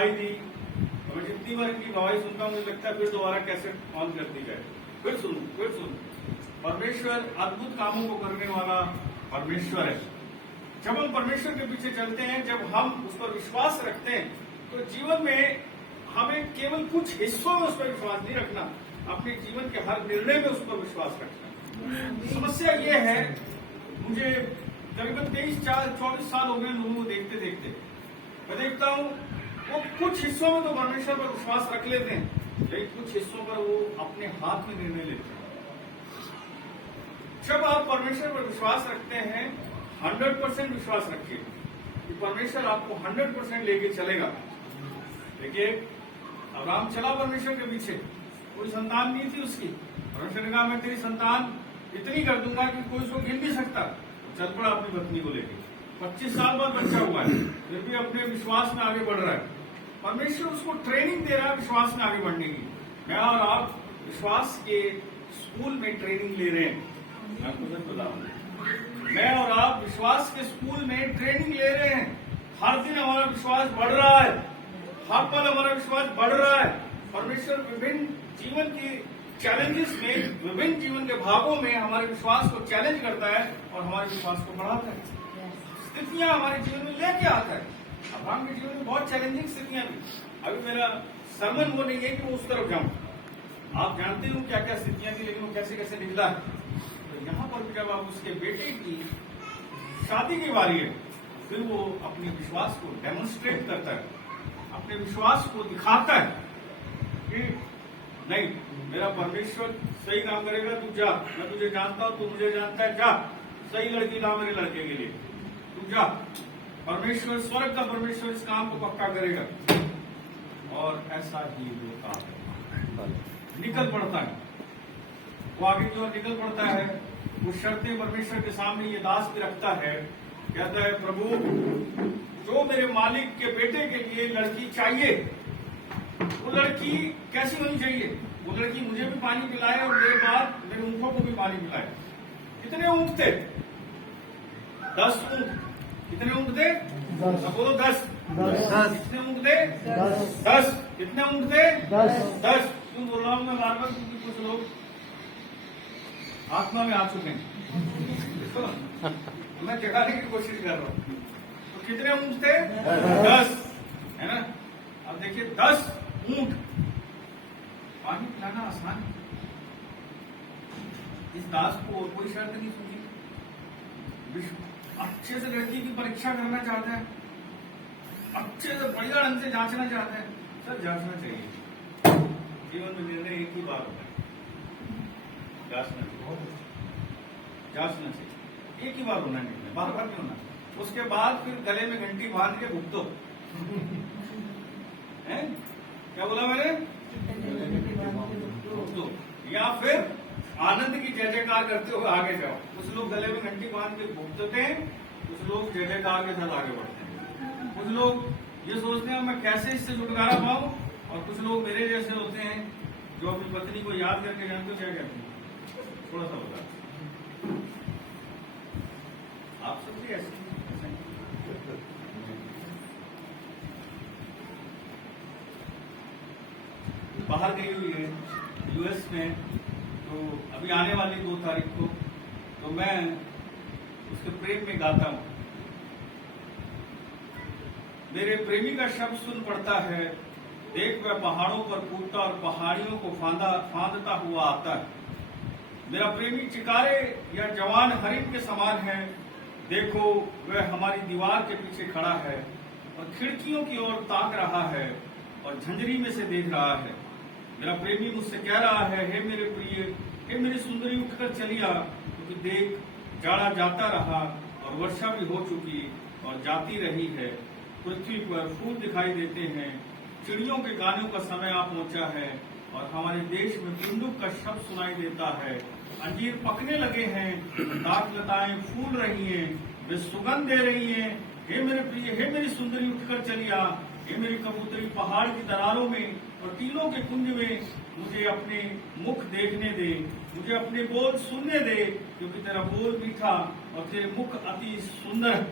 गवाही दी, और मैं जितनी बार इनकी गवाही सुनता हूँ मुझे लगता है फिर दोबारा कैसेट ऑन कर दी जाए, फिर सुनूं। परमेश्वर अद्भुत कामों को करने वाला परमेश्वर है। जब हम परमेश्वर के पीछे चलते हैं, जब हम उस पर विश्वास रखते हैं, तो जीवन में हमें केवल कुछ हिस्सों में उस पर विश्वास नहीं रखना, अपने जीवन के हर निर्णय में उस पर विश्वास रखना। समस्या ये है, मुझे करीबन 23-24 साल हो गए लोगों को देखते देखते, मैं देखता हूँ वो कुछ हिस्सों में तो परमेश्वर पर विश्वास रख लेते हैं, लेकिन कुछ हिस्सों पर वो अपने हाथ में निर्णय लेते हैं। जब आप परमेश्वर पर विश्वास रखते हैं, 100% विश्वास रखिए कि परमेश्वर आपको 100% लेके चलेगा। देखिए, अब्राहम चला परमेश्वर के पीछे, कोई संतान नहीं थी उसकी, परमेश्वर ने कहा मैं तेरी संतान इतनी कर दूंगा कि कोई उसको गिन नहीं सकता। चल पड़ा अपनी पत्नी को लेकर, 25 साल बाद बच्चा हुआ है, फिर भी अपने विश्वास में आगे बढ़ रहा है। परमेश्वर उसको ट्रेनिंग दे रहा है विश्वास में आगे बढ़ने की। मैं और आप विश्वास के स्कूल में ट्रेनिंग ले रहे हैं। मैं और आप विश्वास के स्कूल में ट्रेनिंग ले रहे हैं। हर दिन हमारा विश्वास बढ़ रहा है, हर पल हमारा विश्वास बढ़ रहा है। परमेश्वर विभिन्न जीवन की चैलेंजेस में, विभिन्न जीवन के भागों में हमारे विश्वास को चैलेंज करता है और हमारे विश्वास को बढ़ाता है। स्थितियां हमारे जीवन में लेके आता है। अब्राहम के जीवन में बहुत चैलेंजिंग स्थितियां थी। अभी मेरा सर्मन वो नहीं है कि वो उस तरफ जाऊं, आप जानते हो क्या क्या स्थितियां थी, लेकिन वो कैसे कैसे निकला है। यहाँ पर भी जब आप उसके बेटे की शादी की बारी है, फिर वो अपने विश्वास को डेमोन्स्ट्रेट करता है, अपने विश्वास को दिखाता है कि नहीं, मेरा परमेश्वर सही काम करेगा, तू जा, मैं तुझे जानता हूं, तू मुझे जानता है, जा सही लड़की ला मेरे लड़के के लिए, तू जा। परमेश्वर, स्वर्ग का परमेश्वर इस काम को पक्का करेगा। और ऐसा ही होता है, निकल पड़ता है वो आगे की ओर निकल पड़ता है। वो शर्तें परमेश्वर के सामने ये दास भी रखता है, कहता है प्रभु जो मेरे मालिक के बेटे के लिए लड़की चाहिए, वो लड़की कैसी होनी चाहिए? वो लड़की मुझे भी पानी पिलाए और मेरे बाद मेरे ऊँटों को भी पानी पिलाए। कितने ऊँट थे? 10 ऊँट। कितने ऊँट थे? बोलो 10। कितने ऊँट थे? 10। कितने ऊँट थे? 10। क्यों बोल रहा हूँ मैं बार बार? क्योंकि कुछ लोग आत्मा में आ चुके हैं, तो मैं जगाने की कोशिश कर रहा हूँ। तो कितने ऊँट थे? 10, है ना? अब देखिए 10 ऊँट, पानी पिलाना आसान। इस दास को और कोई शर्त नहीं सूझी। अच्छे से लड़की की परीक्षा करना चाहता है, अच्छे से बढ़िया ढंग से जांचना चाहता है। सर जांचना चाहिए, जीवन में निर्णय एक ही बार होता है, जांचना चाहिए, एक ही बार होना नहीं, बार बार नहीं होना। उसके बाद फिर गले में घंटी बांध के भुगतो हैं? क्या बोला मैंने? भुगतो, या फिर आनंद की जय जयकार करते हुए आगे जाओ। कुछ लोग गले में घंटी बांध के भुगतते हैं, कुछ लोग जय जयकार के साथ आगे बढ़ते हैं। कुछ लोग ये सोचते हैं मैं कैसे इससे छुटकारा पाऊं, और कुछ लोग मेरे जैसे होते हैं जो अपनी पत्नी को याद करके, जानते हो क्या कहते हैं? थोड़ा सा बता, आप सब भी ऐसे बाहर गई हुई है यूएस में, तो अभी आने वाली 2 तारीख को, तो मैं उसके प्रेम में गाता हूं। मेरे प्रेमी का शब्द सुन पड़ता है, देख वह पहाड़ों पर कूदता और पहाड़ियों को फांदता हुआ आता है। मेरा प्रेमी चिकारे या जवान हरिण के समान है, देखो वह हमारी दीवार के पीछे खड़ा है और खिड़कियों की ओर ताक रहा है और झंझरी में से देख रहा है। मेरा प्रेमी मुझसे कह रहा है, हे मेरे प्रिय, हे मेरी सुंदरी, उठकर चलिया, क्योंकि देख जाड़ा जाता रहा और वर्षा भी हो चुकी और जाती रही है। पृथ्वी पर फूल दिखाई देते हैं, चिड़ियों के गानों का समय आ पहुंचा है और हमारे देश में पिंडुक का शब्द सुनाई देता है। अंजीर पकने लगे हैं, दाख लताएं फूल रही हैं, वे सुगंध दे रही हैं। हे मेरे प्रिय, हे मेरी सुंदरी, उठकर चलिया, हे मेरी कबूतरी, पहाड़ की दरारों में और टीलों के कुंज में मुझे अपने मुख देखने दे, मुझे अपने बोल सुनने दे, क्योंकि तेरा बोल मीठा और तेरे मुख अति सुंदर।